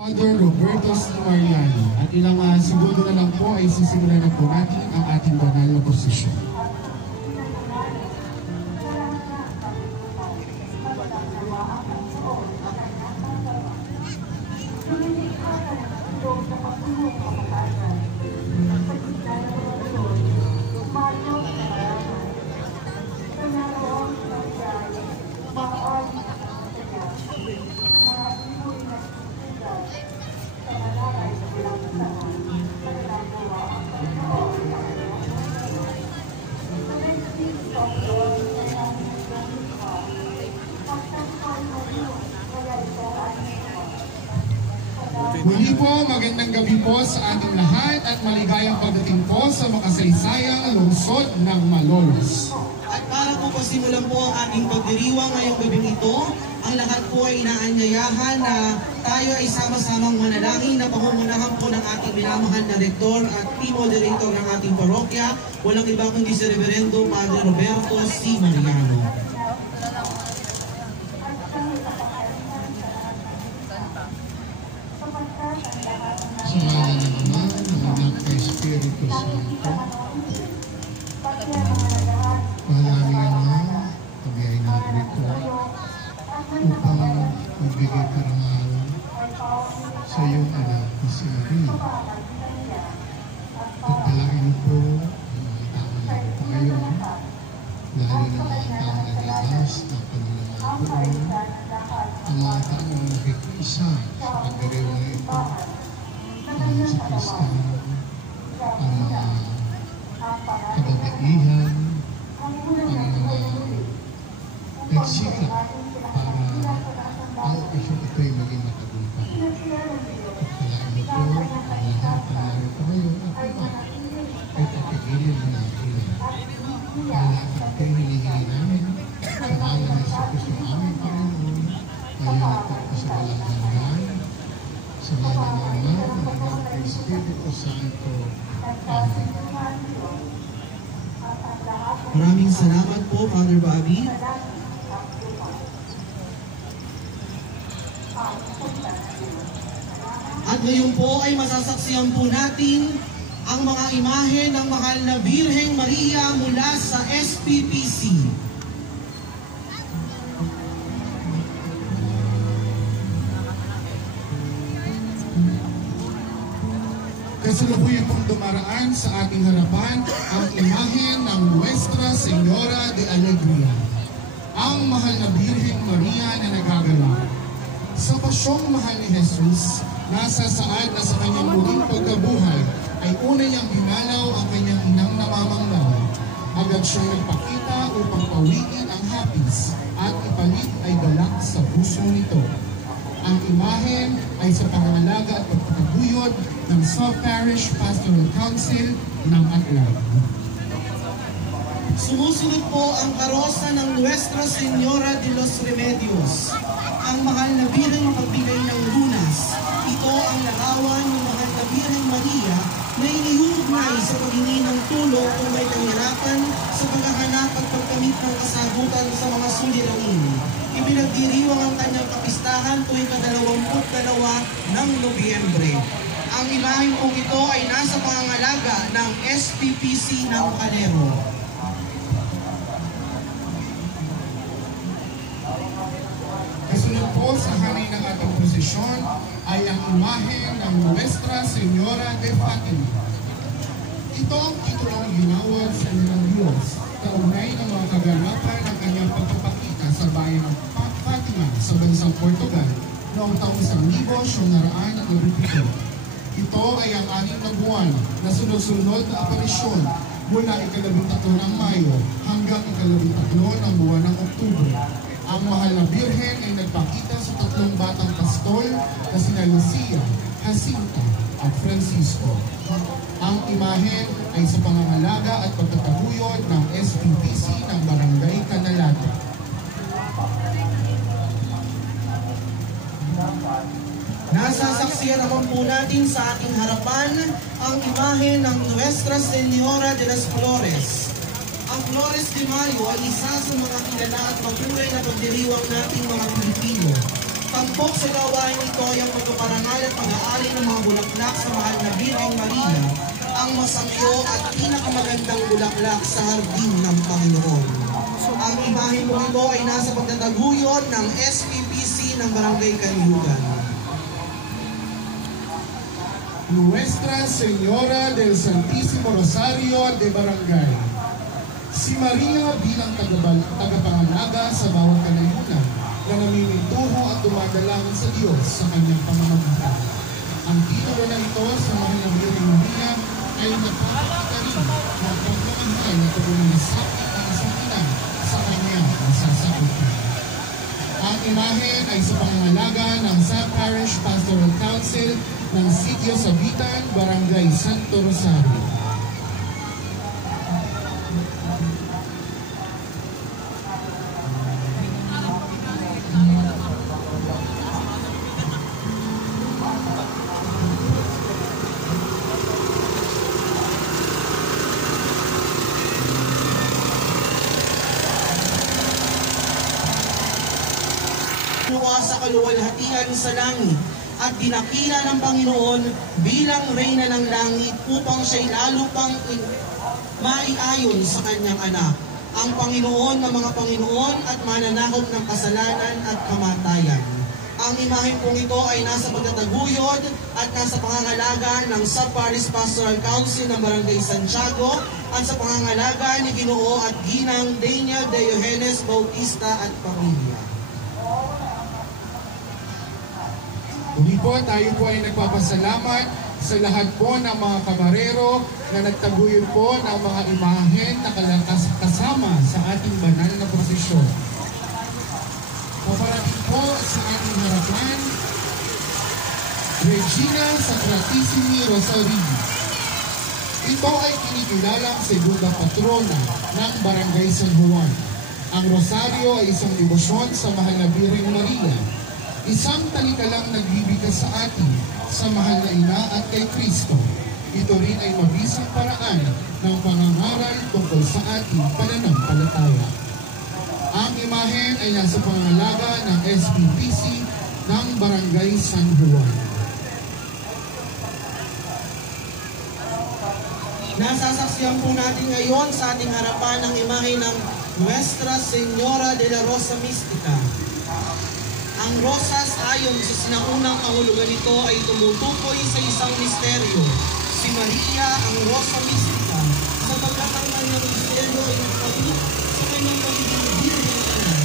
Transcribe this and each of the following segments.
Father Roberto C. Mariano, at ilang segundo na lang po ay sisimulan na po natin ang ating banal na posisyon. Muli po, magandang gabi po sa ating lahat at maligayang pagdating po sa makasaysayang lungsod ng Malolos. At para po pasimulan po ang ating pagdiriwang ngayong gabing ito, ang lahat po ay inaanyayahan na tayo ay sama-samang manalangin na pangungunahan po ng ating minamahal na rektor at moderator ng ating parokya, walang iba kundi si Reverendo Padre Roberto C. Mariano. Sa ngalan ng Ama, ng Anak kay Espiritu Santo, mahalaming Ama, kami ay narito upang magbigay karangalan sa iyong anak na si Maria. Pagpalain po ang mga taong narito ngayon, lalo na mga taong naglabas ng kanilang buhay, ang mga taong nakikisa sa pagdiriwang ito, ang sa Kristiyano, ang mga kababaihan, ang mga nagsikap para ang okasyon ito ay maging matagumpay. Pagpalaan mo po ang lahat ng narito ngayon at iba ay papigilin mo natin. Ang lahat ito ay hinihingi namin sa ngalan ng Kristo aming Panginoon, ngayon at sa walang hanggan, sa ngalan ng Ama, ng Anak kay Espiritu Santo. Amen. Maraming salamat po, Father Bobby. At ngayon po ay masasaksihan po natin ang mga imahe ng mahal na Birheng Maria mula sa SPPC. Kasalukuyan pong dumaraan sa ating harapan ang imahe ng Nuestra Señora de Alegría, ang mahal na Birheng Maria na nagagalaw. Sa pasyong mahal ni Jesus, nasa saad na sa kanyang muling pagkabuhay, ay una niyang dinalaw ang kanyang inang namamanglaw. Agad siyang nagpakita upang pawiin ang hapis at ipalit ay galak sa puso nito. Ang imahe ay sa pangangalaga at pagpapaguyod ng South Parish Pastoral Council ng Atlag. Sumusunod po ang karosa ng Nuestra Señora de los Remedios, ang mahal na Birheng magbigay ng lunas. Ito ang larawan ng mahal na Birheng Maria na inihugnay sa paghingi ng tulong kung may kahirapan sa paghahanap at pagkamit ng kasagutan sa mga suliranin. Ipinagdiriwang ang kanyang kapistahan tuwing ika-22 ng Nobyembre. Ang imaheng kong ito ay nasa pangangalaga ng SPPC ng Calero. Kasunod po sa hari ng ating posisyon ay ang imahe ng Nuestra Señora de Fatima. Ito ang titulong ginawad sa ilang Diyos, kaugnay ng mga kaganapan ng kanyang pagpapakita sa bayan ng Fatima sa bansang Portugal noong taong 1917. Ito ay ang 6 na buwan na sunod-sunod na aparisyon mula ika-13 ng Mayo hanggang ika-13 ng buwan ng Oktubre. Ang mahal na Birhen ay nagpakita sa 3 batang pastol na sina Lucia, Jacinta at Francisco. Ang imahe ay sa pangangalaga at pagtataguyod ng SPPC ng Barangay Canalata. Nasasaksiyan naman po natin sa ating harapan ang imahe ng Nuestra Señora de las Flores. Ang Flores de Mayo ay isa sa mga kilala at makulay na pagdiriwang nating mga Pilipino. Tampok sa gawain ito ay ang pagpaparangal at pag-aali ng mga bulaklak sa mahal na Birheng Maria, ang masangyo at pinakamagandang bulaklak sa hardin ng Panginoon. Ang imahe po ito ay nasa pagtataguyod ng SPPC ng Barangay Kanyugan. Nuestra Señora del Santísimo Rosario de Barangay. Si Maria bilang tagapangalaga sa bawat kanayunan na namimintuho at dumadalangin sa Diyos sa kanyang pamamagitan. Ang titulo na ito sa Mahal na Birheng Maria ay nagpapakita rin ng pagmamahal na tuloy-sakit ng isang ina sa kanyang nasasakupan. Ang imahen ay sa pangangalaga ng Sa Parish Pastoral Council ng Sitio Sabitan, Barangay Santo Rosario. Sa kaluwalhatian sa langit at dinakila ng Panginoon bilang reyna ng langit upang siya'y lalo pang maiayon sa kanyang anak, ang Panginoon ng mga Panginoon at mananakop ng kasalanan at kamatayan. Ang imahen pong ito ay nasa pagtataguyod at nasa pangangalaga ng Sub-Parish Pastoral Council ng Barangay Santiago at sa pangangalaga ni Ginoo at Ginang Daniel de Johannes Bautista at pamilya. Muli po, tayo po ay nagpapasalamat sa lahat po ng mga kabarero na nagtaguyod po ng mga imahen na kasama sa ating banal na prosesyon. Paparating po sa ating harapan, Regina Sacratissimi Rosary. Ito ay kinikilalang segunda patrona ng Barangay San Juan. Ang rosaryo ay isang debosyon sa Mahal na Birheng Maria, isang talikalang nagbibigay sa atin sa mahal na ina at kay Kristo. Ito rin ay mabisang paraan ng pangangaral tungkol sa ating pananampalataya. Ang imahen ay nasa pangalaga ng SPPC ng Barangay San Juan. Nasasaksiyan po natin ngayon sa ating harapan ang imahe ng Nuestra Señora de la Rosa Mística. Ang rosas ayon sa sinaunang kahulugan nito ay tumutukoy sa isang misteryo, si Maria ang Rosa Mística, sapagkat ang kanyang misteryo ay nagpabot sa kanyang pagiging birhen ina.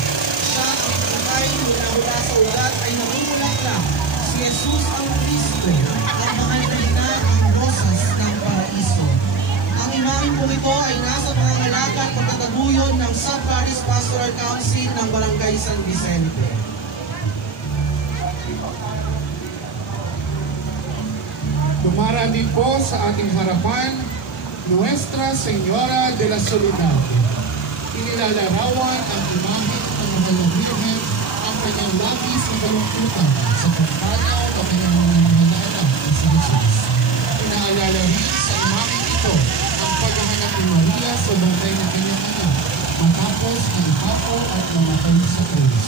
Siya ang patay mula sa ugat ay namumulaklak, si Jesus ang Kristo, ang mahal na ina ang rosas ng paraiso. Ang imahe po ito ay nasa pangangalaga at pagtataguyod ng Sub-Parish Pastoral Council ng Barangay San Vicente. Tumara din po sa ating harapan, Nuestra Señora de la Soledad. Inilalarawan ang imahe ng Mahal na Birhen ang kanyang labis na kalungkutan sa pagpanaw ng kanyang mga anak na si Jesus. Inaalala rin sa imahe ito ang paghahanap ni Maria sa bangkay ng kanyang anak matapos ang ihapo at namatay sa krus.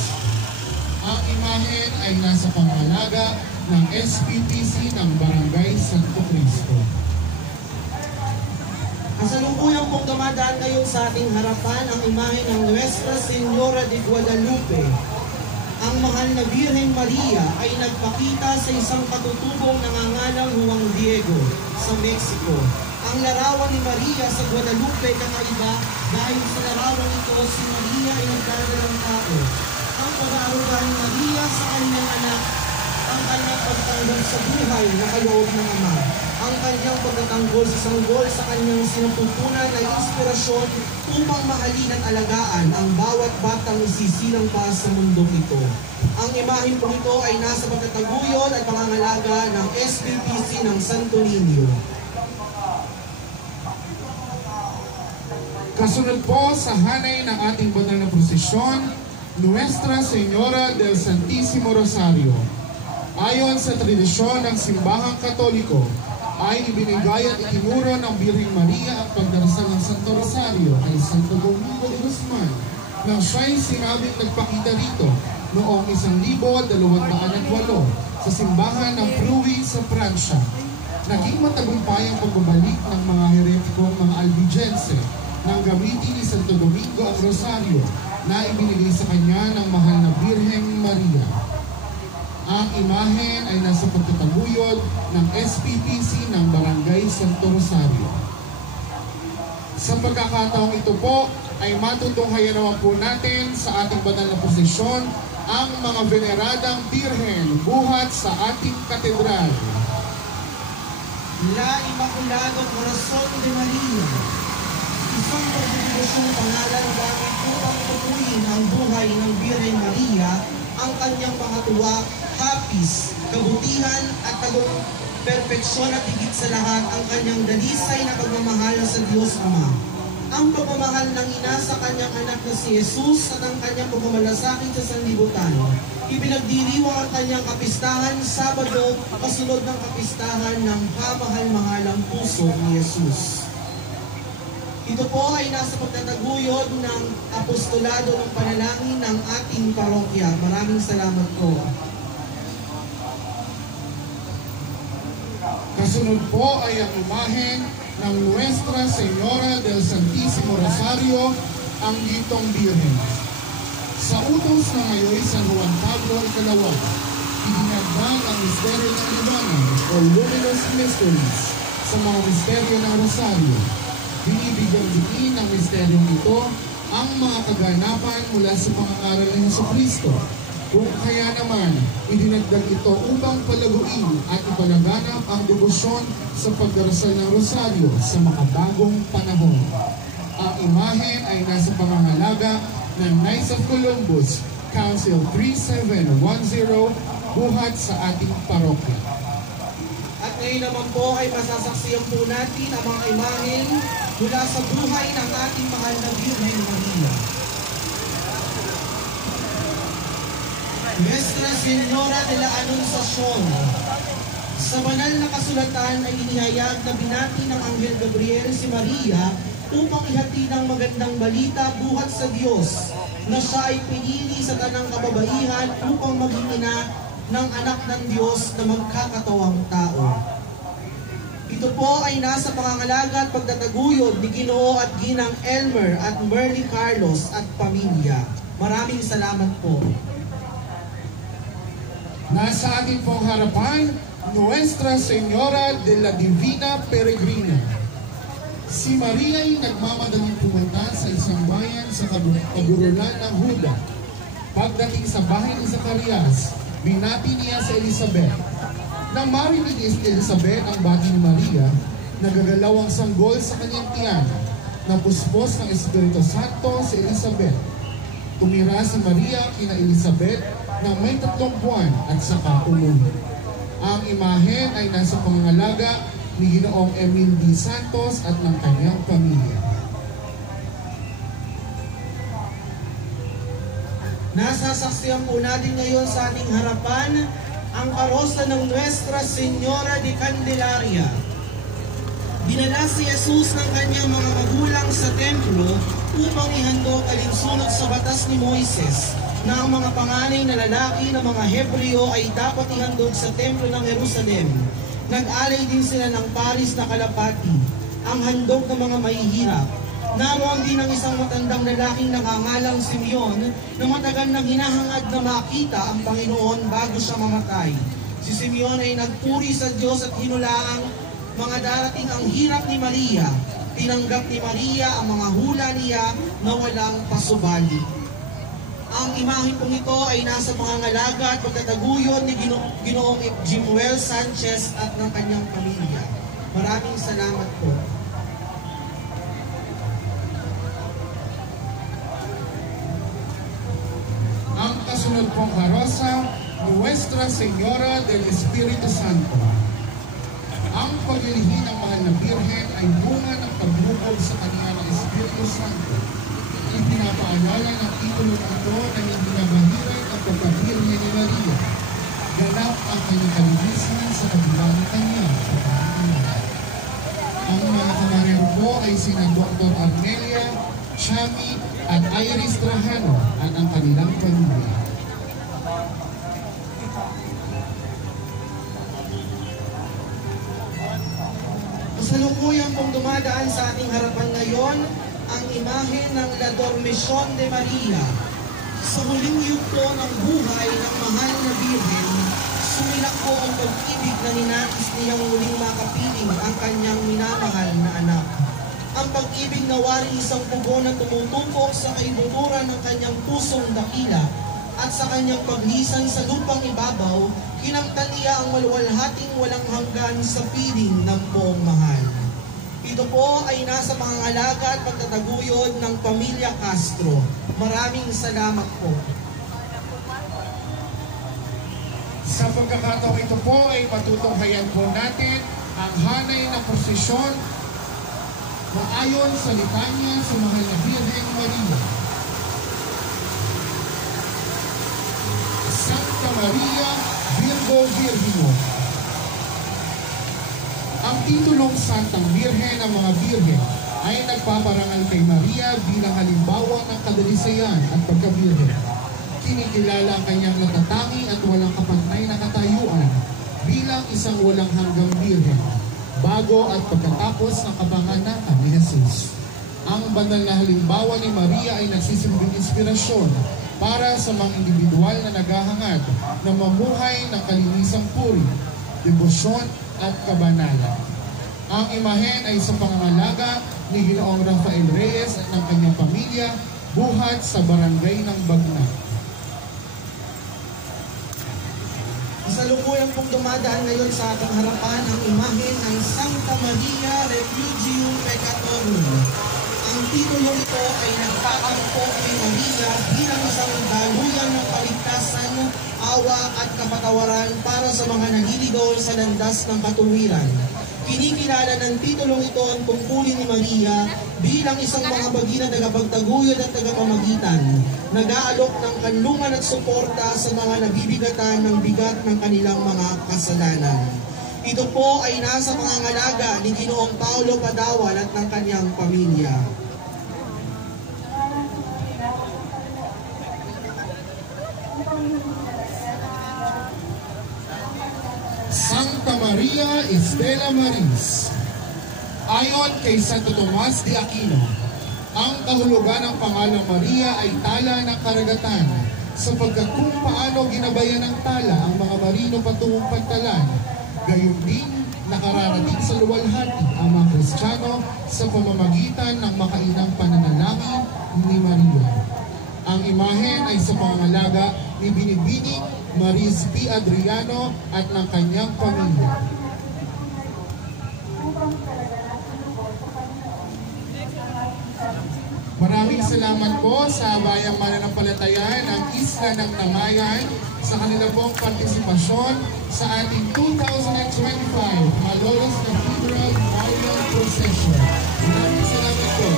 Ang imahen ay nasa pangalaga ng SPPC ng Barangay Santo Cristo. Kasalukuyang pong dumadaan ngayon sa ating harapan ang imahe ng Nuestra Señora de Guadalupe. Ang mahal na Birheng Maria ay nagpakita sa isang katutubong nangangalang Juan Diego sa Mexico. Ang larawan ni Maria sa Guadalupe kakaiba dahil sa larawan ito si Maria ay nagdadalang tao. Ang pag-aaruga ni Maria sa kanyang anak, ang kanyang pagtanggol sa buhay na kaloob ng Ama, ang kanyang pagtatanggol sa sanggol sa kanyang sinapupunan na inspirasyon upang mahalin at alagaan ang bawat batang isisilang pa sa mundong ito. Ang imahin po ito ay nasa pagtataguyod at pangangalaga ng SPPC ng Santo Niño. Kasunod po sa hanay ng ating banal na prosesyon, Nuestra Señora del Santísimo Rosario. Ayon sa tradisyon ng Simbahang Katoliko, ay ibinigay at itinuro ng Birheng Maria ang pagdarasal ng Santo Rosario kay Santo Domingo de Guzman nang siya'y sinabing nagpakita rito noong 1208 sa simbahan ng Pruy sa Pransya. Naging matagumpay ang pagbabalik ng mga heretikong mga Albigense nang gamitin ni Santo Domingo ang rosaryo na ibinigay sa kanya ng mahal na Birheng Maria. Ang imahen ay nasa pagtataguyod ng SPPC ng Barangay Santo Rosario. Sa pagkakataong ito po, ay matutunghayan naman po natin sa ating banal na posisyon ang mga veneradang birhen buhat sa ating katedral. La Immaculado Corazon de Maria, isang pagbibigasyong pangalan gamit upang tukuyin ang buhay ng Birhen Maria, ang kanyang mga tuwa, hapis, kabutihan at perpeksyon at higit sa lahat ang kanyang dalisay na pagmamahal sa Diyos Ama. Ang pagmamahal ng ina sa kanyang anak na si Jesus at ang kanyang pagmamalasakit sa sanlibutan. Ipinagdiriwang ang kanyang kapistahan Sabado kasunod ng kapistahan ng kamahal-mahalang puso ni Jesus. Ito po ay nasa pagtataguyod ng apostolado ng panalangin ng ating parokya. Maraming salamat po. Kasunod po ay ang imahen ng Nuestra Señora del Santísimo Rosario, ang Gitong Birhen. Sa utos ng ngayon San Juan Pablo II, idinagdag ang misteryo ng liwanag o luminous mysteries sa mga misteryo ng Rosario. Binibigyan din ng misteryo ito ang mga kaganapan mula sa pangangaral ng Jesucristo. Kung kaya naman, idinagdag ito upang palaguin at ipalaganap ang debosyon sa pagdarasal ng Rosario sa makabagong panahon. Ang imahen ay nasa pangangalaga ng Knights of Columbus, Council 3710, buhat sa ating parokya. At ngayon naman po ay masasaksiyan po natin ang mga imahen mula sa buhay ng ating mahal na Birhen Maria. Nuestra Señora de la Anunciación. Sa banal na kasulatan ay inihayag na binati ng Anghel Gabriel si Maria upang ihati ng magandang balita buhat sa Diyos na siya ay pinili sa tanang kababaihan upang maging ina ng anak ng Diyos na magkakatawang tao. Ito po ay nasa pangangalaga at pagtataguyod ni Ginoo at Ginang Elmer at Merly Carlos at pamilya. Maraming salamat po. Nasa ating pong harapan, Nuestra Señora de la Divina Peregrina. Si Maria ay nagmamadaling pumunta sa isang bayan sa kaburulan ng Huda. Pagdating sa bahay ni Zacarias, binati niya si Elizabeth. Nang marinig ni Elizabeth ang bati ni Maria, nagagalaw ang sanggol sa kanyang tiyan. Napuspos ng Espiritu Santo si Elizabeth. Tumira si Maria kina Elizabeth na may 3 buwan at saka umuwi. Ang imahen ay nasa pangangalaga ni Ginoong Emil D. Santos at ng kanyang pamilya. Nasasaksiyan po natin ngayon sa ating harapan ang karosa ng Nuestra Señora de Candelaria. Dinala si Jesus ng kanyang mga magulang sa templo upang ihandog alinsunod sa batas ni Moises na ang mga panganay na lalaki ng mga Hebreo ay dapat ihandog sa templo ng Jerusalem. Nag-alay din sila ng paris na kalapati, ang handog ng mga mahihirap. Naroon din ang isang matandang lalaking nakangalang Simeon na matagal nang hinahangad na makita ang Panginoon bago siya mamatay. Si Simeon ay nagpuri sa Diyos at hinulaang mga darating ang hirap ni Maria. Tinanggap ni Maria ang mga hula niya na walang pasubali. Ang imahe pong ito ay nasa pangangalaga at pagtataguyod ni Ginoong Jimuel Sanchez at ng kanyang pamilya. Maraming salamat po. Ang kasunod pong karosa, Nuestra Señora del Espiritu Santo. Ang paglilihi ng mahal na Birhen ay bunga ng pagbukod sa kanya ng Espiritu Santo. Ipinapaalala ng titulo ng ito na hindi nabahiran ang pagkabirhen ni Maria. Ganap ang kanyang kalinisan sa kabilang kanya. Ang mga kamarero po ay sina Dr. Armelia, Chami at Iris Trajano at ang kanilang pamilya. Kasalukuyan pong dumadaan sa ating harapan ngayon ang imahe ng La Dormición de Maria. Sa huling yugto ng buhay ng mahal na Birhen, sumilak po ang pag-ibig na ninais niyang muling makapiling ang kanyang minamahal na anak. Ang pag-ibig na wari isang pugo na tumutumpok sa kaibuturan ng kanyang pusong dakila at sa kanyang paglisan sa lupang ibabaw, kinamtan niya ang maluwalhating walang hanggan sa piling ng buong mahal. Ito po ay nasa pangangalaga at pagtataguyod ng Pamilya Castro. Maraming salamat po. Sa pagkakataong ito po ay matutunghayan po natin ang hanay ng prosesyon na ayon sa litanya sa mahal na Birhen Maria. Santa Maria Virgo Virgino. Ang titulong Santang Birhen ng mga Birhen ay nagpaparangal kay Maria bilang halimbawa ng kadalisayan at pagkabirhen. Kinikilala ang kanyang natatangi at walang kapantay na katayuan bilang isang walang hanggang birhen bago at pagkatapos ng kapanganakan ni Jesus. Ang banal na halimbawa ni Maria ay nagsisilbing inspirasyon para sa mga individual na naghahangad na mamuhay ng kalinisang puri, debosyon at kabanalan. Ang imahen ay sa pangangalaga ni Ginoong Rafael Reyes at ng kanyang pamilya buhat sa barangay ng Bagna. Kasalukuyan pong dumadaan ngayon sa ating harapan ang imahe ng Santa Maria Refugium Peccatorum. Ang titulo nito ay nagtatampo kay Maria bilang isang daluyan ng kaligtasan, awa at kapatawaran para sa mga naliligaw sa landas ng katuwiran. Kinikilala ng titulong ito ang tungkulin ni Maria bilang isang mga bagina tagapagtaguyod at tagapamagitan, nag-aalok ng kanlungan at suporta sa mga nabibigatan ng bigat ng kanilang mga kasalanan. Ito po ay nasa pangangalaga ni Ginoong Paulo Padawal at ng kanyang pamilya. Santa Maria Estela Maris. Ayon kay Santo Tomas de Aquino, ang kahulugan ng pangalang Maria ay tala ng karagatan, sapagkat kung paano ginabayan ng tala ang mga marino patungong pantalan, gayon din nakararating sa luwalhati ang mga Kristiyano sa pamamagitan ng makainang pananalangin ni Maria. Ang imahen ay sa pangangalaga ni Binibining Maris P. Adriano at ng kanyang pamilya. Maraming salamat po sa Bayang Mananampalataya ng Isla ng Tamayan sa kanila pong partisipasyon sa ating 2025 Malolos Cathedral Marian Procession. Maraming salamat po.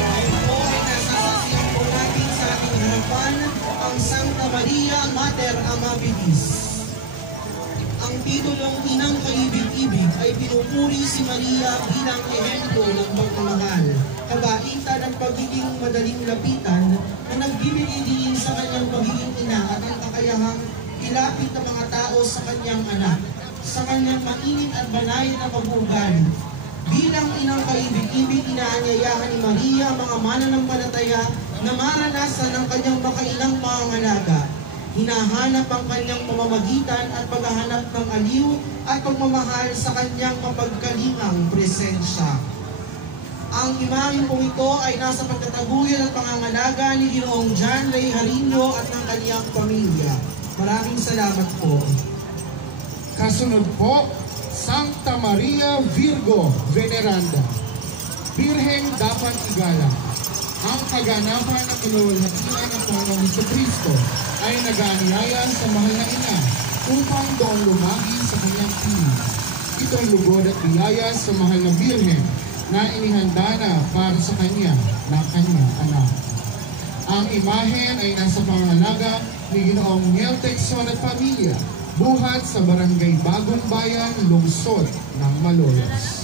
Ngayon po ay nasasaksihan po natin sa ating harapan ang Santa Maria Mater Amabilis. Ang titulong Inang Kaibig-ibig ay pinupuri si Maria bilang ehemplo ng pagmamahal, kabaitan at pagiging madaling lapitan na nagbibigay din sa kanyang pagiging ina at ang kakayahang ilapit ng mga tao sa kanyang anak, sa kanyang mainit at banayad na pag-uugali. Bilang inang kaibig-ibig, inaanyayahan ni Maria ang mga mananampalataya na maranasan ang kanyang makailang pangangalaga. Hinahanap ang kanyang pamamagitan at paghahanap ng aliw at pagmamahal sa kanyang mapagkalingang presensya. Ang imahe pong ito ay nasa pagtataguyod at pangangalaga ni Ginoong John Ray Harino at ng kanyang pamilya. Maraming salamat po. Kasunod po, Santa Maria Virgo Veneranda. Birheng dapat igalang. Ang kaganapan ng kinuwalhatian ng Panginoong Jesucristo ay nag-aanyaya sa mahal na ina upang doon lumagi sa kanyang piling. Ito'y lugod at biyaya sa mahal na Birhen na inihanda na para sa kanya na kanyang anak. Ang imahen ay nasa pangalaga ni Ginoong Niel Texon at pamilya buhat sa Barangay Bagong Bayan, Lungsod ng Malolos.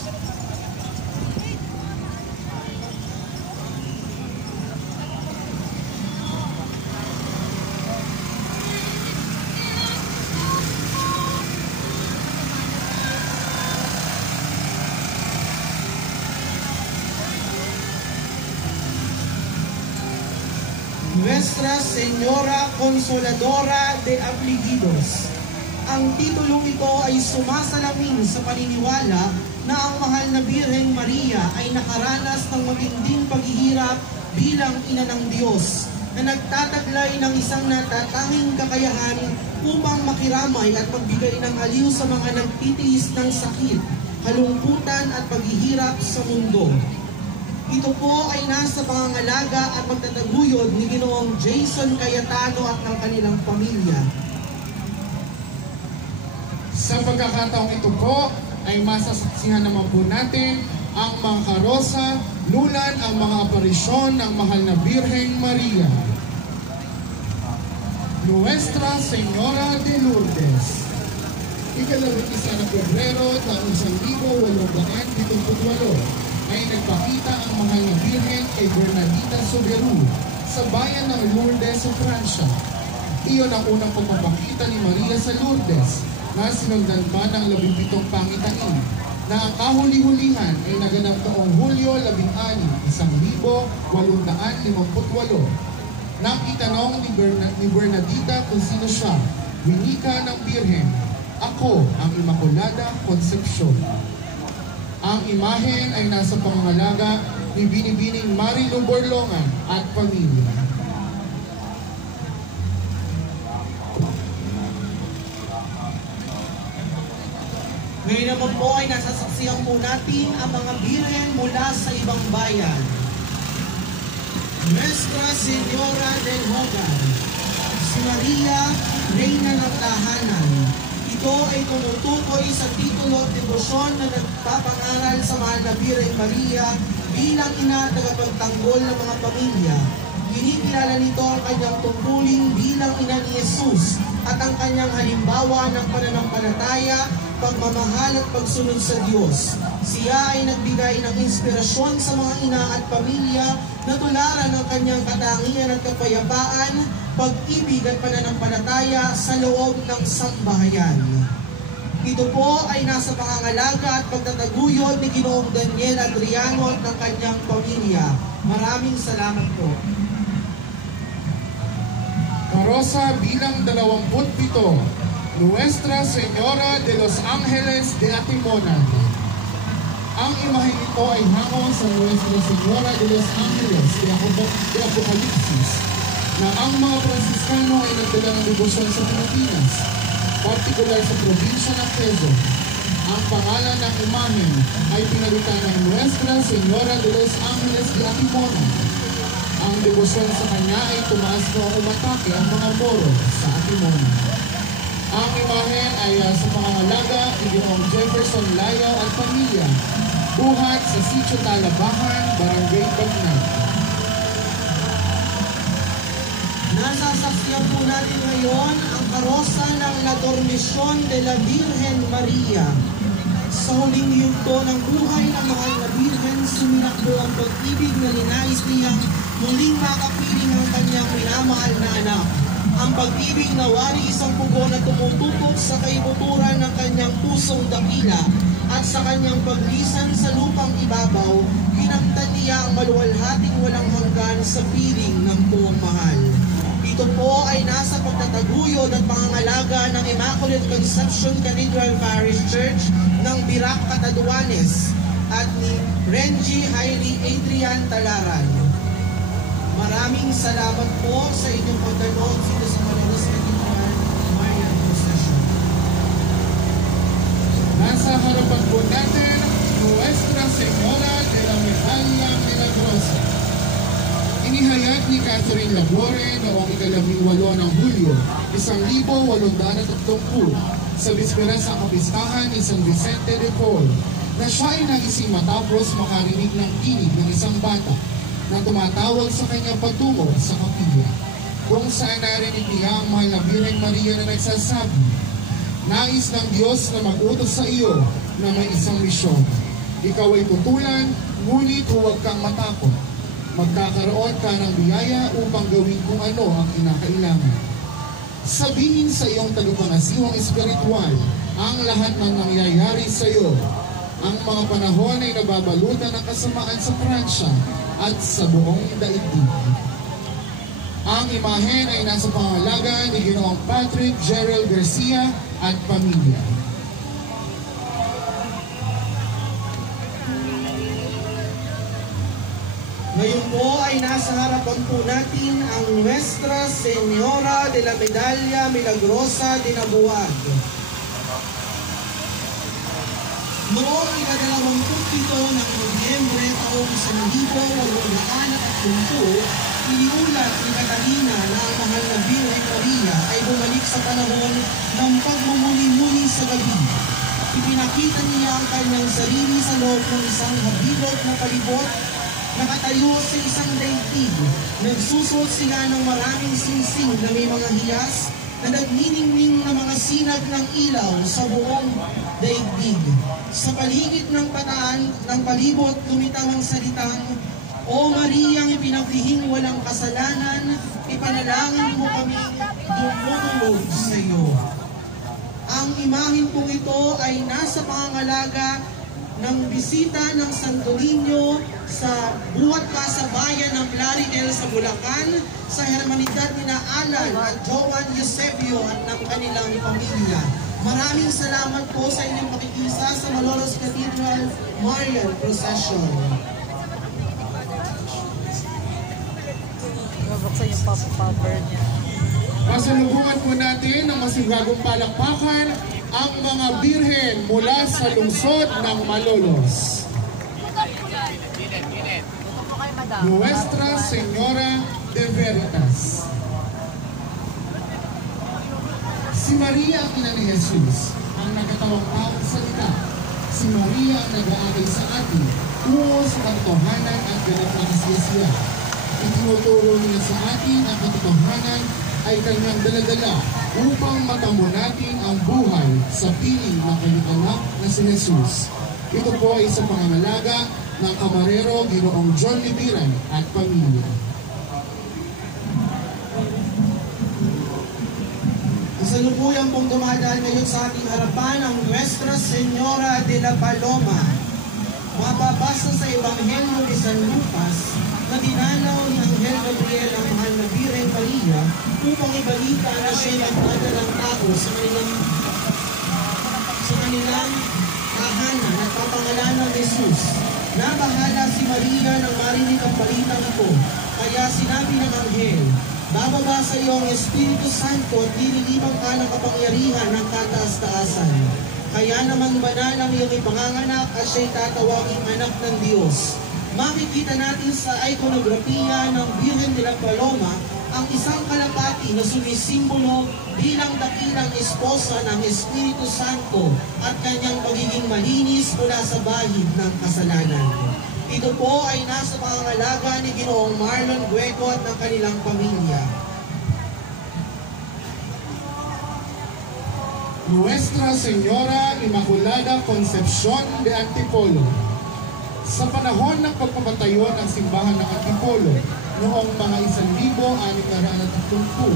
Nuestra Señora Consoladora de Afligidos. Ang titulong ito ay sumasalamin sa paniniwala na ang mahal na Birheng Maria ay nakaranas ng matinding paghihirap bilang ina ng Diyos na nagtataglay ng isang natatanging kakayahan upang makiramay at magbigay ng aliw sa mga nagtitiis ng sakit, kalungkutan at paghihirap sa mundo. Ito po ay nasa pangangalaga at pagtataguyod ni Ginoong Jason Cayetano at ng kanilang pamilya. Sa pagkakataong ito po ay masasaksihan naman po natin ang mga karosa, lulan ang mga aparisyon ng mahal na Birheng Maria. Nuestra Señora de Lourdes. Ika-11 ng Pebrero taong 1878 ay nagpakita ang mahal na Birhen kay Bernadita Soberu sa bayan ng Lourdes sa Pransya. Iyon ang unang pagpapakita ni Maria sa Lourdes na sinundan pa ng 17 pangitain na ang kahuli-hulihan ay naganap noong Hulyo 16, 1858. Nang itanong ni Bernadita kung sino siya, winika ng Birhen, "Ako ang Immaculada Concepcion." Ang imahen ay nasa pangangalaga ni Binibining Marilu Borlongan at pamilya. Ngayon naman po ay nasasaksihan po natin ang mga birhen mula sa ibang bayan. Nuestra Señora del Hogar, si Maria, Reyna ng Tahanan. Ito ay tumutukoy sa titulo at debosyon na nagpapangaral sa mahal na Birheng Maria bilang ina at tagapagtanggol ng mga pamilya. Kinikilala nito ang kanyang tungkulin bilang ina ni Jesus at ang kanyang halimbawa ng pananampalataya, pagmamahal at pagsunod sa Diyos. Siya ay nagbigay ng inspirasyon sa mga ina at pamilya na tularan ang kanyang katangian at kapayapaan, pag-ibig at pananampalataya sa loob ng sambahayan. Ito po ay nasa pangangalaga at pagtataguyod ni Ginoong Daniel Adriano at ng kanyang pamilya. Maraming salamat po. Karosa bilang 27, Nuestra Señora de los Ángeles de Atimona. Ang imahe nito ay hango sa Nuestra Señora de los Ángeles de Apocalipsis na ang mga Franciscano ay nagdala ng debosyon sa Pilipinas, partikular sa probinsya ng Quezon. Ang pangalan ng imahen ay pinalitan ng Nuestra Señora de los Ángeles de Atimona. Ang debosyon sa kanya ay tumaas noong umatake ang mga Moro sa Atimona. Ang imahen ay sa pangangalaga ni Ginoong Jefferson Layo at pamilya, buhat sa Sitio Talabahan, Barangay Bagnag. Nasasaksihan po natin ngayon ang karosa ng La Dormición de la Virgen Maria. Sa huling yugto ng buhay ng mahal na Birhen, suminakbo ang pag-ibig na linais niyang muling makapiling ang kanyang minamahal na anak. Ang pag-ibig na wari isang pugo na tumututok sa kaibuturan ng kanyang pusong dakila at sa kanyang paglisan sa lupang ibabaw, kinamtan niya ang maluwalhating walang hanggan sa piling ng buong mahal. Ito po ay nasa pagtataguyod at pangangalaga ng Immaculate Conception Cathedral Parish Church ng Birac, Catanduanes at ni Renji Hailey Adrian Talaran. Maraming salamat po sa inyong pagdanood dito sa Malolos Cathedral Marian Procession. Nasa harapan po natin, Nuestra Señora de la Medalla Milagrosa. Inihayag ni Catherine Labore noong 18 ng Hulyo, 1830 sa bisperas ng kapistahan ni San Vicente de Paul na siya ay nagising matapos makarinig ng tinig ng isang bata na tumatawag sa kanya patungo sa kapilya, kung saan narinig niya ang mahal na Birheng Maria na nagsasabi, "Nais ng Diyos na mag-utos sa iyo na may isang misyon. Ikaw ay tutulan, ngunit huwag kang matakot. Magkakaroon ka ng biyaya upang gawin kung ano ang kinakailangan. Sabihin sa iyong tagapangasiwang espiritual ang lahat ng nangyayari sa iyo. Ang mga panahon ay nababalutan ng kasamaan sa Pransya at sa buong daigdig." Ang imahen ay nasa pangalaga ni Ginoong Patrick Gerald Garcia at pamilya. Ngayon po ay nasa harapan po natin ang Nuestra Señora de la Medalla Milagrosa de Nabuag. Noong ika-27 ng Nobyembre taong 1810, iniulat ni Catalina na ang mahal na Birhen Maria ay bumalik sa panahon ng pagmumuni-muni sa gabi. Ipinakita niya ang kanyang sarili sa loob ng isang habilot na palibot, nakatayo sa isang daigdig. Nagsusot sila ng maraming singsing na may mga hiyas na nagniningning na mga sinag ng ilaw sa buong daigdig. Sa paligid ng pataan ng palibot, lumitaw ang salitang, "O Mariang ipinaglihing walang kasalanan, ipanalangin mo kami dumulog sa iyo." Ang imahin pong ito ay nasa pangangalaga ng bisita ng Santo Niño sa buhat pa sa bayan ng Plaridel sa Bulacan, sa hermanidad ni Alan at Joan Eusebio at ng kanilang pamilya. Maraming salamat po sa inyong pakikisa sa Malolos Cathedral Marian Procession. Nabuksan yung pop-popper niya. Pasalubungan po natin ng masigagong palakpakan ang mga birhen mula sa lungsod ng Malolos. Nuestra Señora de Veritas. Si Maria ang ina ni Jesus, ang nagkatawang taong salita. Si Maria ang nag-aalay sa atin, tungo sa katotohanan at ganap na kasiyasiya. Itinuturo niya sa atin ang katotohanan ay kanyang daladala upang matamo natin ang buhay sa piling ng kanyang anak na si Jesus. Ito po ay sa pangangalaga ng kamarero Ginoong John Libiran at pamilya. Kasalukuyan pong dumadaan ngayon sa ating harapan ang Nuestra Señora de la Paloma. Mababasa sa Ebanghelyo ni San Lucas na dinalaw ni Anghel Gabriel ang mahal na Birhen Maria upang ibalita na siya nagdadalang tao sa kanilang tahanan at papangalan ng Jesus. Nabahala si Maria nang marinig ang balitang ito, kaya sinabi ng Anghel, "Bababa sa iyo ang Espiritu Santo at dililibang ka ng kapangyarihan ng kataas-taasan. Kaya naman banal ang iyong ipanganganak at siya'y tatawaging anak ng Diyos." Makikita natin sa ikonografiya ng Birhen de la Paloma ang isang kalapati na sumisimbolo bilang dakilang esposa ng Espiritu Santo at kanyang pagiging malinis mula sa bahid ng kasalanan. Ito po ay nasa pangangalaga ni Ginoong Marlon Gueco at ng kanilang pamilya. Nuestra Señora Immaculada Concepcion de Antipolo. Sa panahon ng pagpapatayo ng simbahan ng Antipolo, noong mga 1,630,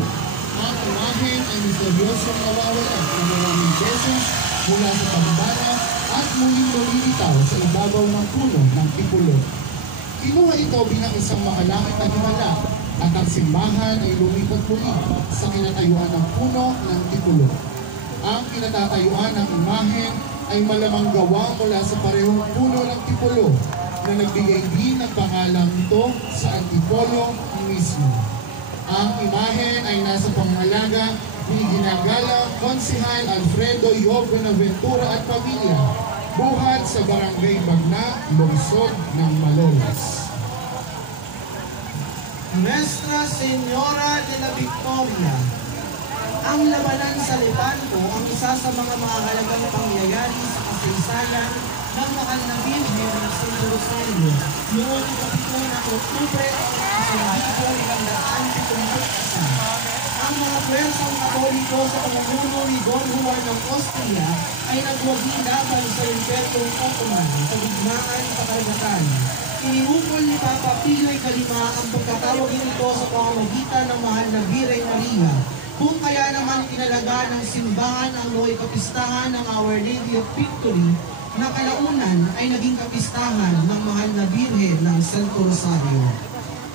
ang imahen ay misteryosong nawawala ng maraming beses mula sa pambana at muling lumilitaw sa ibabaw ng puno ng Tipulo. Kinuha ito bilang isang makalangit na himala at ang simbahan ay lumipat muli sa kinatayuan ng puno ng Tipulo. Ang kinatatayuan ng imahen ay malamang gawa mula sa parehong puno ng Tipulo na nagbigay din ng pangalang ito sa Antipolo mismo. Ang imahen ay nasa pangalaga ni ginagalang Konsehal Alfredo Yo Buenaventura at pamilya, buhat sa Barangay Bagna, lungsod ng Malolos. Nuestra Señora de la Victoria. Ang labanan sa Lepanto ang isa sa mga mahalagang pangyayari sa kasaysayan ng mahal na Birhen ng Santo Rosario noong 7 ng Oktubre taong 1971. Ang mga pwersang Katoliko sa pamumuno ni Don Juan ng Austria ay nagwagi laban sa Imperyong Ottoman sa digmaan sa karagatan. Iniukol ni Papa Pio Kalima ang pagkatawag nito sa pamamagitan ng mahal na Birhen Maria, kung kaya naman inalaga ng simbahan ang Noy Kapistahan ng Our Lady of Victory na kalaunan ay naging kapistahan ng mahal na Birhen ng Santo Rosario.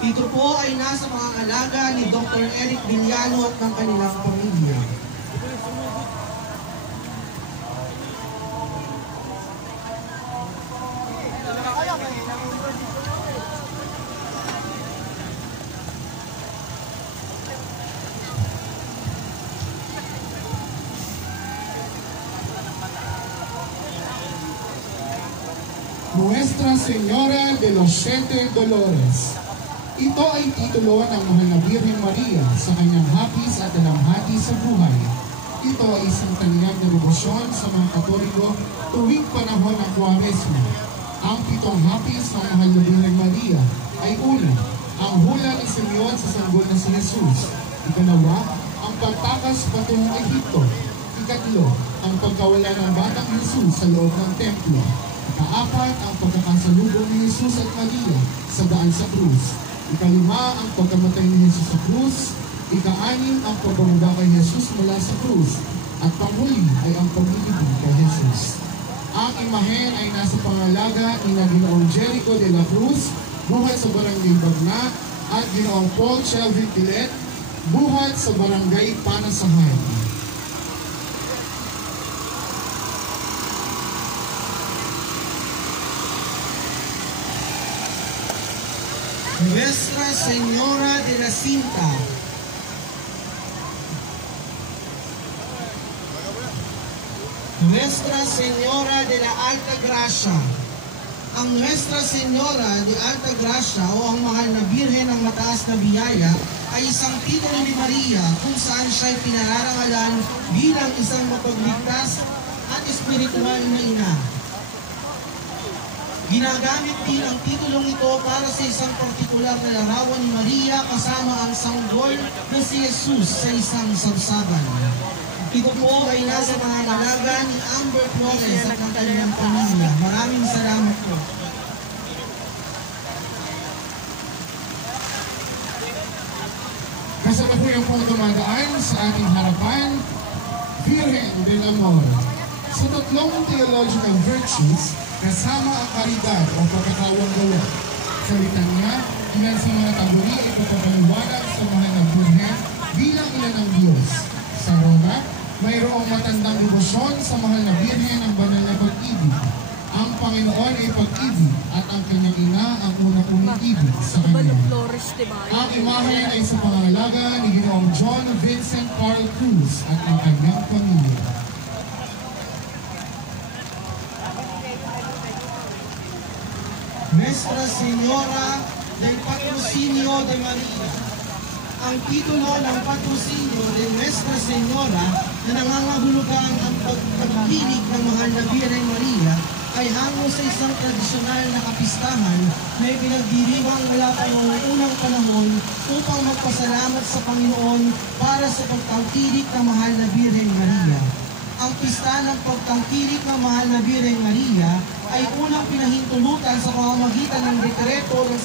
Ito po ay nasa pangangalaga ni Dr. Eric Villano at ng kanilang pamilya. Nuestra Señora de los Siete Dolores. Ito ay titulo ng Mahal na Birhen Maria sa kanyang hapis at dalamhati sa buhay. Ito ay isang tanyag na debosyon sa mga Katoliko tuwing panahon ng Kwaresma. Ang 7 hapis ng Mahal na Birhen Maria ay una, ang hula ni Simeon sa sanggol na si Jesus. Ikalawa, ang pagtakas patungong Ehipto. Ikatlo, ang pagkawala ng batang Jesus sa loob ng templo. Ikaapat, ang pagkakasalubong ni Jesus at Maria sa daan sa krus. Ikalima, ang pagkamatay ni Jesus sa krus. Ika-anim, ang pagbababa kay Jesus mula sa krus. At panghuli ay ang paglilibing kay Jesus. Ang imahen ay nasa pangalaga ni Ginoong Jericho de la Cruz, buhat sa Barangay Bagna, at Ginoong Paul Shelvin Pilet, buhat sa Barangay Panasahan. Nuestra Señora de la Cinta. Nuestra Señora de la Alta Gracia. Ang Nuestra Señora de Alta Gracia o ang Mahal na Birhen ng Mataas na Biyaya ay isang titulo ni Maria kung saan siya'y pinararangalan bilang isang mapagligtas at espiritual na ina. Ginagamit din ang titulong ito para sa isang partikular na larawan ni Maria kasama ang sanggol na si Jesus sa isang sabsaban. Ito po ay nasa pangangalaga ni Amber Flores at ang kanyang pamilya. Maraming salamat po. Kasalukuyan pong dumadaan sa ating harapan, Virgen del Amor. Sa tatlong theological virtues, kasama ang karidad o pagkakawang gawa. Sa litanya, ilan sa mga taburi ay papapaliwanag sa Mahal na Birhen bilang ina ng Diyos. Sa Roma, mayroong matandang debosyon sa Mahal na Birhen ng banal na pag-ibig. Ang Panginoon ay pag-ibig at ang kanyang ina ang unang ibig sa kanya. Ang imahen ay sa pangangalaga ni Ginoong John Vincent Carl Cruz at ang kanyang pamilya. Nuestra Señora del Patrocinio de Maria. Ang titulo ng patrocinio de Nuestra Señora na nangangahulugan ang pagkikinig ng Mahal na Birhen Maria ay hango sa isang tradisyonal na kapistahan na ipinagdiriwang mula pa noong unang panahon upang magpasalamat sa Panginoon para sa pagtangkilik ng Mahal na Birhen Maria. Ang pista ng pagtangkilik ng Mahal na Birhen Maria ay unang pinahintulutan sa pamamagitan ng dekreto ng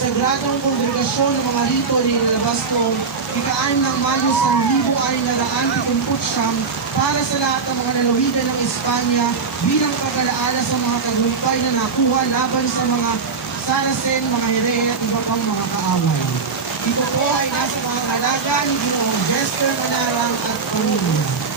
Sagradong Kongregasyon ng mga rito na inilabas noong ika-6 ng Mayo sa 1979 para sa lahat ng mga lalawigan ng Espanya bilang pag-alaala sa mga tagumpay na nakuha laban sa mga Saracen, mga Here at iba pang mga kaaway. Ito po ay nasa mga halaga ni Ginoong Jester Manarang at pamilya.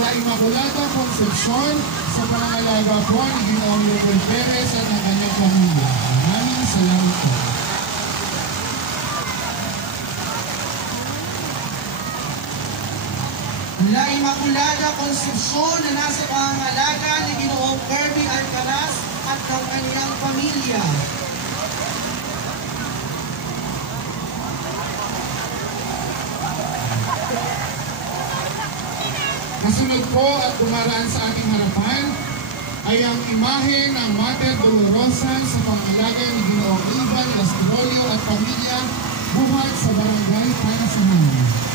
La Immaculada Concepcion sa pangangalaga po ni Ginoong Robert Perez at ang kanyang pamilya. Maraming salamat po. La Immaculada Concepcion na nasa pangangalaga ni Ginoong Kirby Alcaraz at ng kanyang pamilya. Kasunod po at dumaraan sa ating harapan ay ang imahe ng Mater Dolorosa sa pangalaga ni Ginoong Ivan Lastrolio at pamilya buhat sa Barangay Panasahan.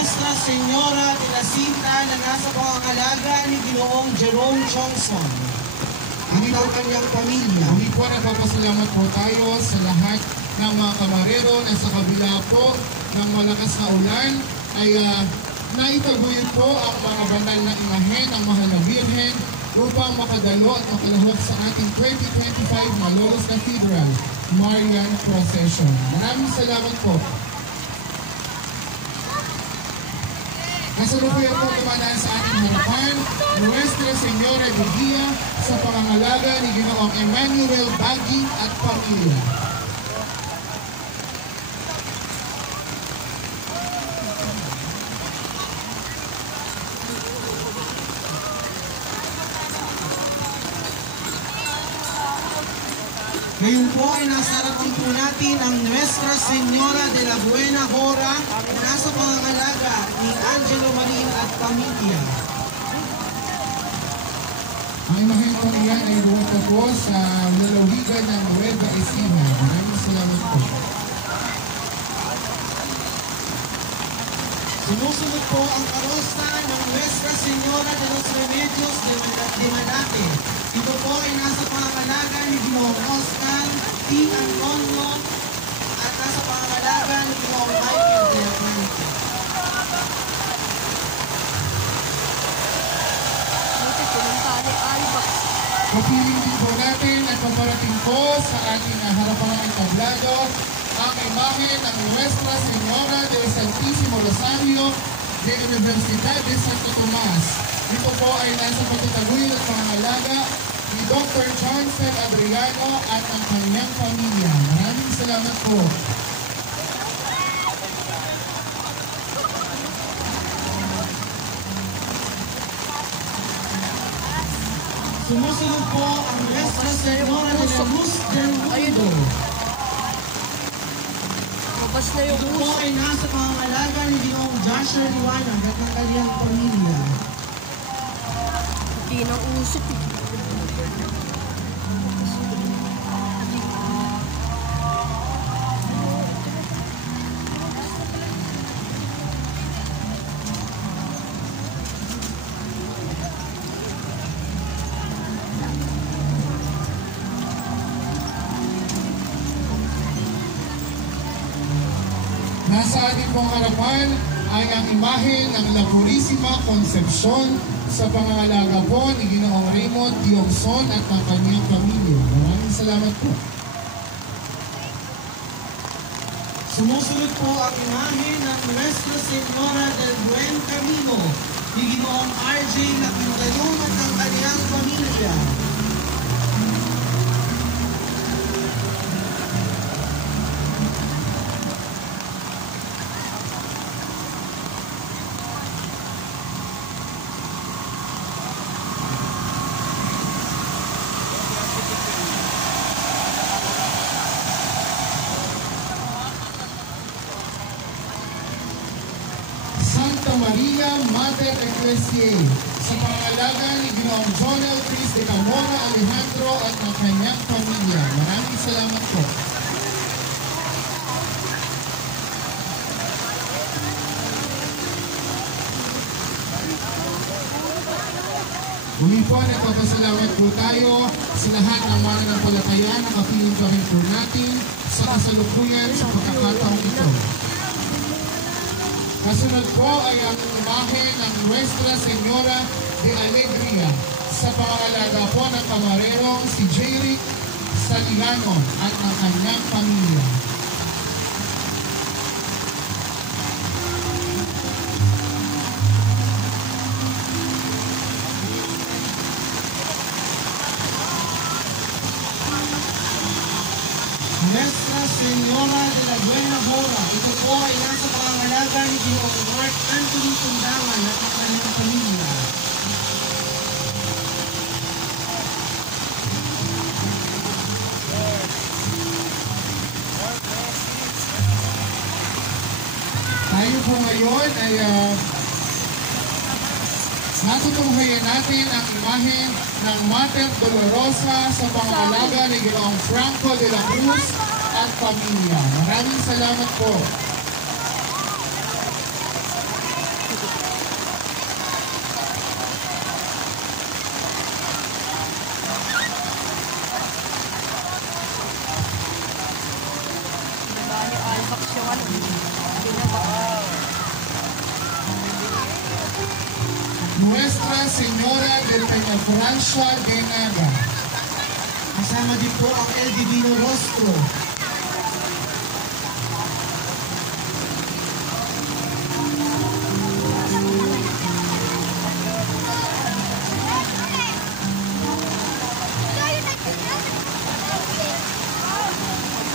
Nuestra Señora de la Cinta na nasa pangangalaga ni Ginoong Jerome Johnson at ang kanyang pamilya. Muli po nagpapasalamat po tayo sa lahat ng mga kamarero na sa kabila po ng malakas na ulan ay naitaguyod po ang mga banal na imahen ng Mahal na Birhen upang makadalo at makalahok sa ating 2025 Malolos Cathedral Marian Procession. Maraming salamat po. Kasalukuyan po dumadaan sa ating harapan, Nuestra Señora de Guia sa pangangalaga ni Ginoong Emmanuel Baging at pamilya. Ngayon po ay nasa harapan po natin ang Nuestra Señora de la Buena Hora na nasa pangangalaga ni Angelo Marin at pamilya. Ang imahen po niyan ay buwan po sa lalawigan ng Nueva Ecija. Maraming salamat po. Sumusunod po ang karosa ng Nuestra Señora de los Remedios de Malate. Ito po ay nasa pangangalaga ni Ginoong Oscar P. Antonio at nasa pangangalaga ni Ginoong Michael de Atlante. Dito, pinuntahan ni Albax. Kapiling din po natin at paparating po sa ating harapan ng entablado ang imahe ng Nuestra Señora del Santísimo Rosario de Universidad de Santo Tomas. Ito po ay nasa pagtataguyod at pangangalaga ni Dr. Johnson Adriano at ang kanyang pamilya. Maraming salamat po. Sumusunod po ang Nuestra Señora de la Luz del Mundo. Mabas na yung Ito po ay nasa pangangalaga ni Ginoong Joshua Liwanag at ang kanyang pamilya. Hindi ng usok. Nasa ating pong harapan ay ang imahe ng La Purísima Concepcion sa pangangalaga po ni Ginoong Raymond Diomson at ang kanyang pamilya. Maraming salamat po. Sumusunod po ang imahe ng Nuestra Señora del Buen Camino ni Ginoong R.J. Lapintalon at ang kanyang pamilya. Santa Maria Mater Ecclesiae sa pangangalaga ni Ginoong Jonel Cris de Camora Alejandro at ang kanyang pamilya. Maraming salamat po. Muli po, nagpapasalamat po tayo sa lahat ng mananampalataya na kapiling pa rin po natin sa kasalukuyan sa pagkakataong ito. Kasunod po ay ang imahe ng Nuestra Señora de Alegría sa pangangalaga po ng kamarerong si Jeric Salilano at ang kanyang pamilya. Nuestra Señora de la Buena Hora. Ito po ay nasa pangangalaga ni Ginoong Mark Anthony Tundangan at ang kanyang pamilya. Tayo po ngayon ay natutunghayan natin ang imahe ng Mater Dolorosa sa pangangalaga ni Ginoong Franco de la Cruz at pamilya. Maraming salamat po. Doña Francia Denaga. Kasama din po ang El Divino Rostro.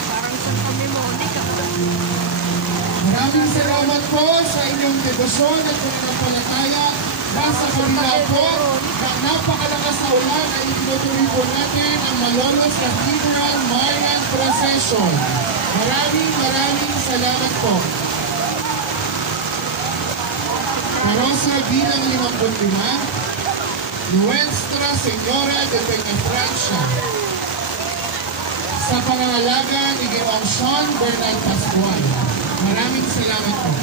Parang Santa Monica. Maraming salamat po sa inyong debosyon at pananampalataya. Nasa kabila po ng napakalakas na ulan ay itinutuloy po natin ang Malolos Cathedral Marian Procession. Maraming salamat po. Parosa bilang 55, Nuestra Señora de Peña Francia. Sa pangangalaga ni Ginoong Sean Bernal Pascual. Maraming salamat po.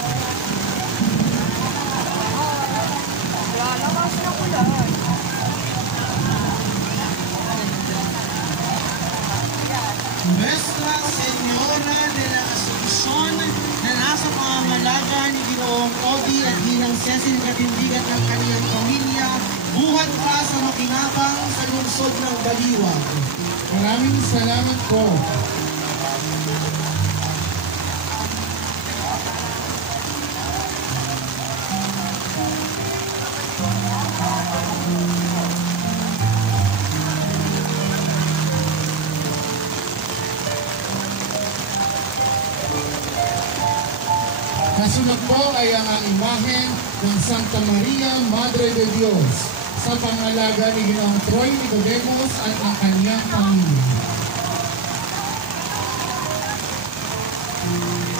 Lalakas na ulan. Nuestra Señora de la Asunción na nasa pangangalaga ni Ginoong Odi at Ginang Cecil Katindigan ng kaniyang pamilya, buhat pa sa makinabang sa lungsod ng Baliwag. Maraming salamat po. Kasunod po ay ang imahen ng Santa Maria, Madre de Dios, sa pangalaga ni Ginoong Troy Nicodemos at ang kanyang pamilya.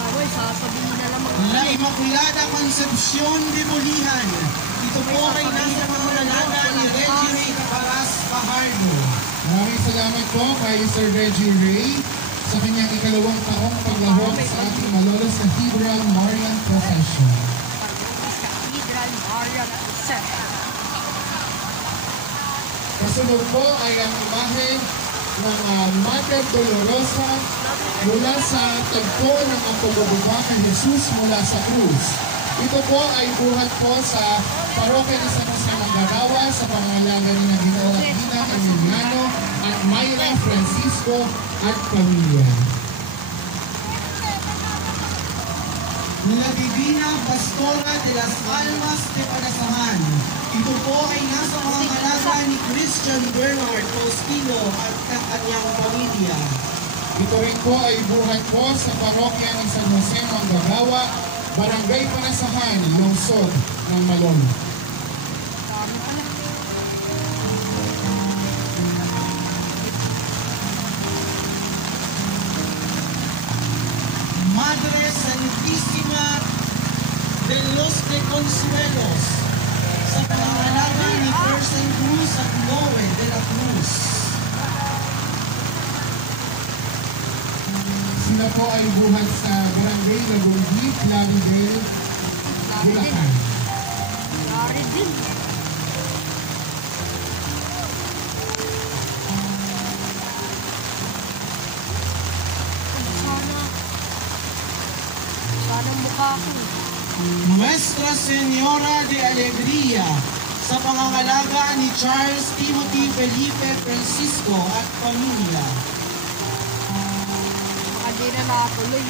Amoy, sasabihin na lang mga La Immaculada Concepcion de Bulihan. Ito po ay nasa pangangalaga ni Reggie Ray Caparas Fajardo. Maraming salamat po kay Sir Reggie Ray sa kanyang ikalawang taong paglahok sa ating Malolos Cathedral Marian Procession. Cathedral Marian Procession. Kasunod po ay ang imahen ng Mother Dolorosa mula sa tagpo ng ang pagbababa kay Jesus mula sa krus. Ito po ay buhat po sa parokya ni San Jose Manggagawa sa pangangalaga ni Ginoong Aquina Emiliano at Mayra Francisco at pamilya. La Divina Pastora de las Almas de Panasahan. Ito po ay nasa pangangalaga ni Christian Bernard Faustino at kanyang pamilya. Ito rin po ay buhat po sa parokya ni San Jose Manggagawa, Barangay Panasahan, Lungsod ng Malon. Dami pala. Madre Santísima de los de Consuelos. Sa pangangalaga ni Person Cruz at Noe de la Cruz. Sila po ay buhat sa Barangay Lagundí, Claribel, Bulacan. Lari din. Sana mukha ko. Nuestra Señora de Alegría. Sa pangangalaga ni Charles Timothy Felipe Francisco at pamilya. Baka di na nakatuloy.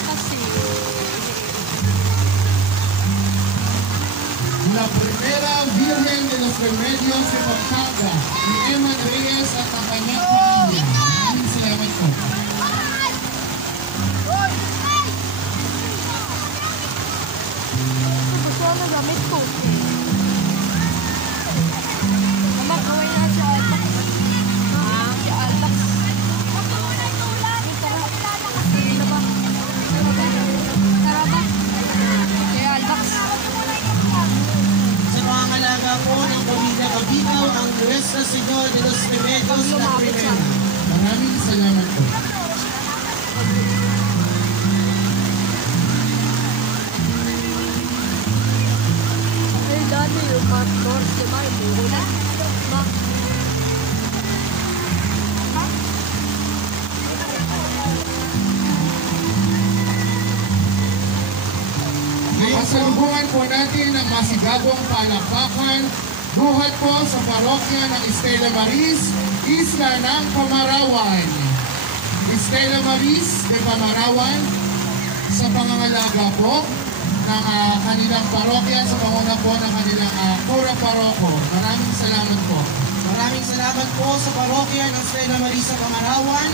Kasi La primera Virgen de los Remedios de Pampanga, ni Emma Reyes at ang kanyang pamilya. Maraming salamat po. gusto ko na gamit ko. Mama, gawin na si Albax. Si Albax. Tara. Sige na ba? Tara ba? Tara ba? Si Albax. Sa pangangalaga po ng pamilya Kabigaw ang Nuestra Señora de los Remedios La Primera. Maraming salamat po. Torres de Mar, buhay na. Ma. Pasalubungan po natin ang masigabong palakpakan buhat po sa parokya ng Estela Maris, Isla ng Pamarawan. Estela Maris de Pamarawan, sa pangangalaga po ng kanilang parokya, sa panguna po ng kanilang Kura Paroko. Maraming salamat po. Maraming salamat po sa parokya ng Estela Maris sa Pamarawan.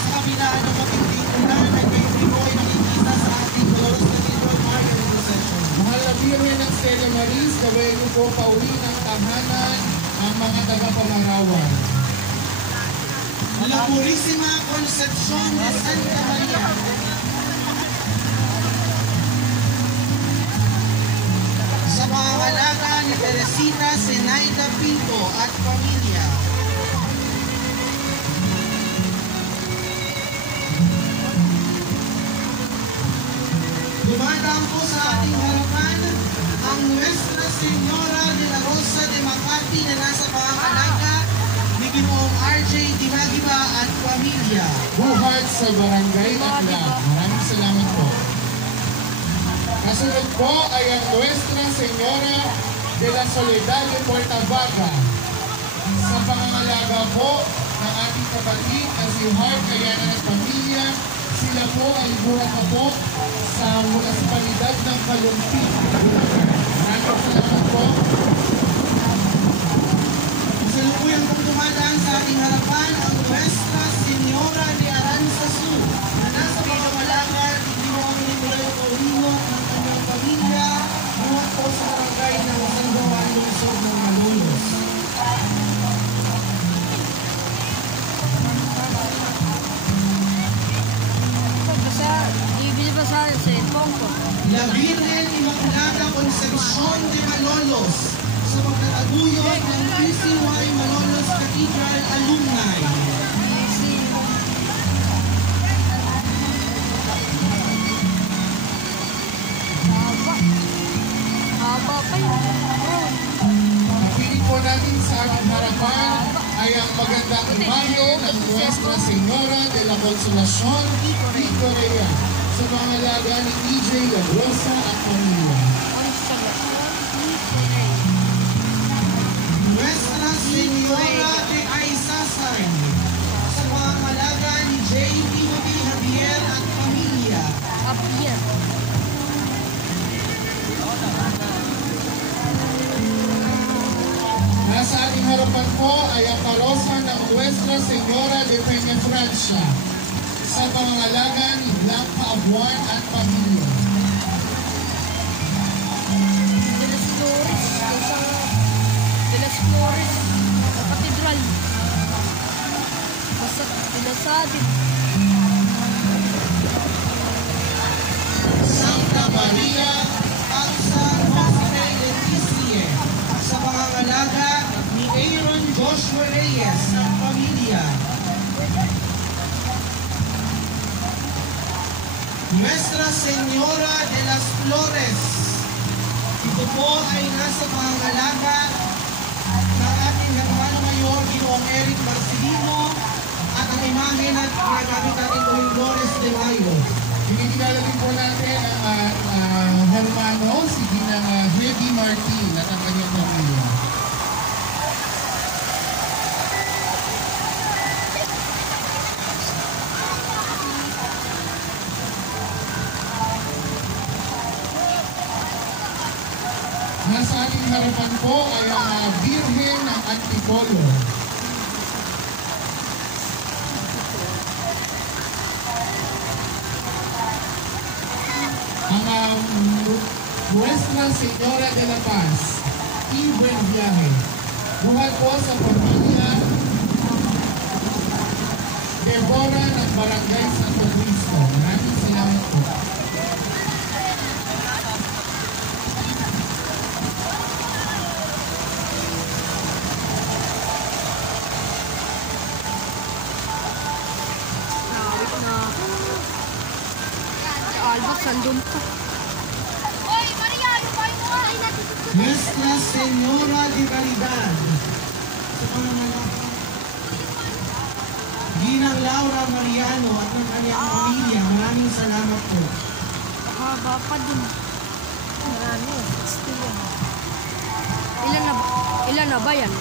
Sa kabilaan ng matinding ulan ay kayo po ay nakikita sa ating Dolores Cathedral Marian Procession. Mahal na Birhen ng Estela Maris, gawin niyo po pauwi ng tahanan ang mga taga-Pamarawan. La Purísima Concepcion de Santa Maria. Sa pangangalaga ni Teresita Zenaida Pinto at pamilya. Dumadaan po sa ating harapan ang Nuestra Señora de la Rosa de Makati na nasa pangangalaga ni Ginoong RJ Dimagiba at pamilya. Buhat sa Barangay Aklan. Maraming salamat po. Kasunod po ay ang Nuestra Señora de la Soledad de Puerta Vaca. Sa pangangalaga po ng ating kapatid na si Hart Kayana at pamilya, sila po ay buhat na po sa munisipalidad ng Kalumpi. Maraming salamat po. Kasalukuyan pong dumadaan sa ating harapan ang Nuestra Señora de Aranzazu na nasa pangangalaga ni Ginoong Nicolay Paulino ng kanyang pamilya buhat po sa barangay ng San Juan, Lungsod ng Malolos. Basta, ibili ba sa cellphone ko? La Virgen Immaculada Concepcion de Malolos sa pagtataguyod ng PCY Malolos Cathedral Alumni. Easy. Haba. Haba pa yun. Napiling po natin sa ating harapan ay ang magandang imahe ng Nuestra Señora de la Consolacion de Corea sa pangalaga ni EJ Lagrosa at pamilya. Ang sagasyon ni Corey. Nuestra Señora de Aisasan sa pangangalaga ni J. Timothy Javier at pamilya. Apia. Nasa ating harapan po ay ang karosa ng Nuestra Señora de Peña Francia sa pangangalaga ni Blanca Abuan at pamilya. De las Flores. De las Flores. Sa Cathedral. Basta pinasadit. Santa Maria Alsa Nostre Leticie sa pangangalaga ni Aaron Joshua Reyes at pamilya. Nuestra Señora de las Flores. Ito po ay nasa pangangalaga ng ating Hermano Mayor, Ginoong Eric Marcelino, at ang imahe na ginagamit natin gawing Flores de Mayo. Kinikilala din po natin ang hermano, si Ginang Heavy Martin at ang kanyang pamilya. Nasa ating harapan po ay ang Birhen ng Antipolo. Ang Nuestra Señora de la Paz, y buen viaje. Buhat po sa pamilya Deborah ng Barangay Santo Cristo. Maraming salamat po. Nawit na ako. Si Albert, sandun pa. Oy, Maria, ano ba yung ay natin Nuestra Señora de Caridad. Sa pangalan Ginang Laura Mariano at ng kanyang pamilya, maraming salamat po. Haba pa dun. Marami. 60 yan. Ilan na ba yan?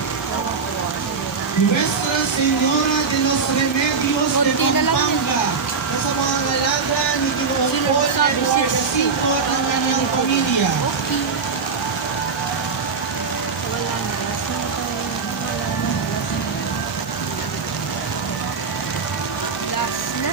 Nuestra Señora de los Remedios de Konti na lang Pampanga, na sa mga ngalaga ni Ginoong Sino Paul nagsabi? Eduardo 60? Jacinto at ng kanyang pamilya. Okay. Wala na. Last na tayo. Wala na. Last na.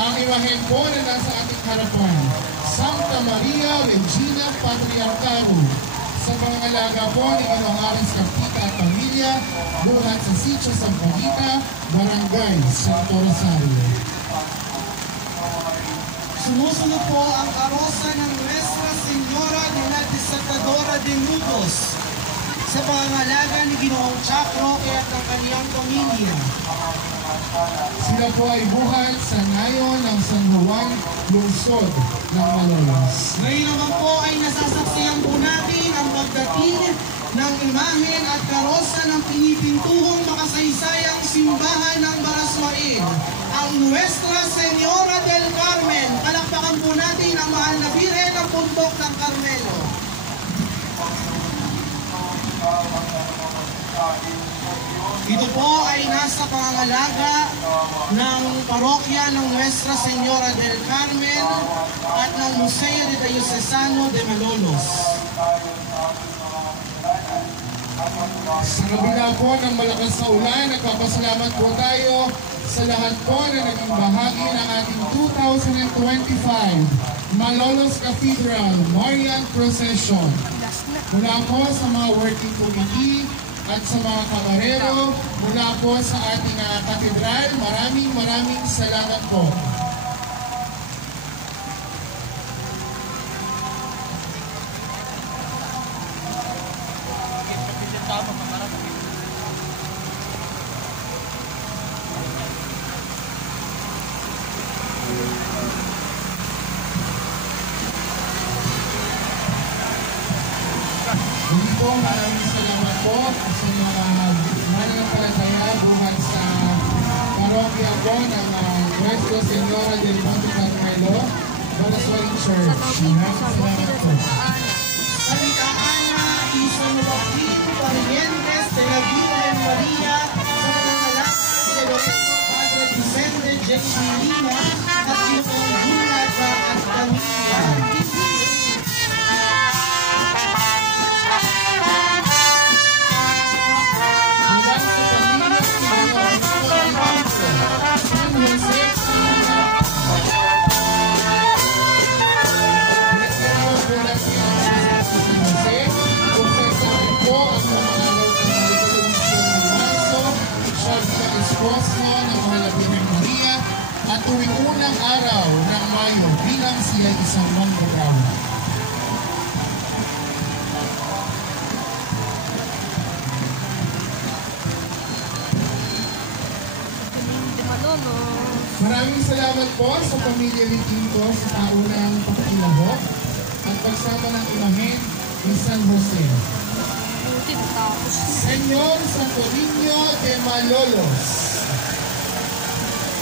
Ang imahen po na nasa ating harapan, Santa Maria Regina Patriarcado, sa pangangalaga po ni Ginoong Aris Capita at pamilya, buhat sa Sitio San Juanita, Barangay Santo Rosario. Sumusunod po ang karosa ng Nuestra Señora de la Desatadora de Nudos sa pangangalaga ni Ginoong Chacro at ng kanyang pamilya. Sila po ay buhat sa nayon ng San Juan, lungsod ng Malolos. Ngayon naman po ay nasasaksiyan po natin ang pagdating ng imahen at karosa ng pinipintuhong makasaysayang simbahan ng Baraswain, ang Nuestra Señora del Carmen. Palakpakan po natin ang mahal na Birhen ng Bundok ng Carmelo. Ito po ay nasa pangangalaga ng parokya ng Nuestra Señora del Carmen at ng Museo de Diocesano de Malolos. Sa kabila po ng malakas na ulan, nagpapasalamat po tayo sa lahat po na naging bahagi ng ating 2025 Malolos Cathedral Marian Procession. Last na. Mula po sa mga working committee at sa mga kabarero, mula po sa ating katedral, maraming salamat po. Muli po, maraming salamat po sa mga mananampalataya buhat sa parokya po ng Nuestra Señora del Monte Carmelo, Baraswain Church. Maraming salamat po. Salitaan na San Joaquin Parientes de la Virgen Maria sa nangangalak ni Lorenzo Padre Vicente J. Lima at Ginoong Gulat at pamilya. Hanggang sa pamilya ni Ginoong Alfonso, San Jose, pinagdaraw po natin ang San Jose, kung saan po ang mga araw ng Ikalawang ng Marso, siya bilang esposo ng mahal na Birhen Maria, at tuwing unang araw ng Mayo bilang siya isang manggagawa. De Malolos. Maraming salamat po sa pamilya Litinto sa kaunang pakilahok at pagsama ng imahen ni San Jose. Buti natapos. Senyor Santo Niño de Malolos.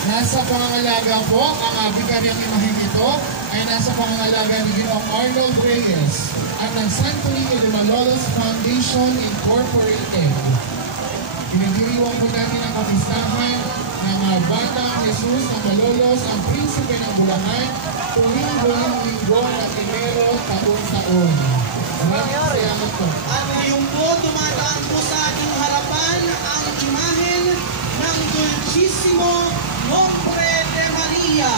Nasa pangangalaga po, ang bikaryang imahen ito ay nasa pangangalaga ni Ginoong Arnold Reyes at ng Santo Niño de Malolos Foundation Incorporated. Pinagdiriwang po natin ang kapistahan ng Batang Jesus ng Malolos, ang Prinsipe ng Bulacan, tuwing buong linggo na Enero taon-taon. Maraming salamat po. At ngayon po, dumadaan po sa ating harapan ang imahen ng Dulcissimo Nombre de Maria.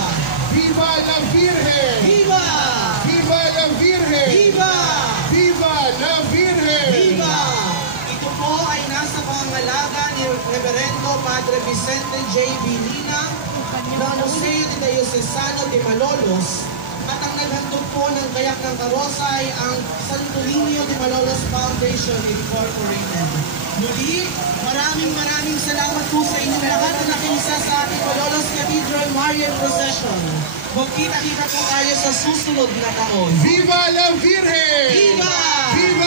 Viva la Virgen! Viva! Viva la Virgen! Viva! Viva la Virgen! Viva! Ito po ay nasa pangangalaga ni Reverendo Padre Vicente J. Vilina ng Museo de Diocesano de Malolos At ang naghandog po ng gayak ng karosa ay ang Santo Niño de Malolos Foundation Incorporated. Muli, maraming salamat po sa inyong lahat na nakiisa sa ating Malolos Cathedral Marian Procession. Magkita-kita po tayo sa susunod na taon. Viva la Virgen! Viva! Viva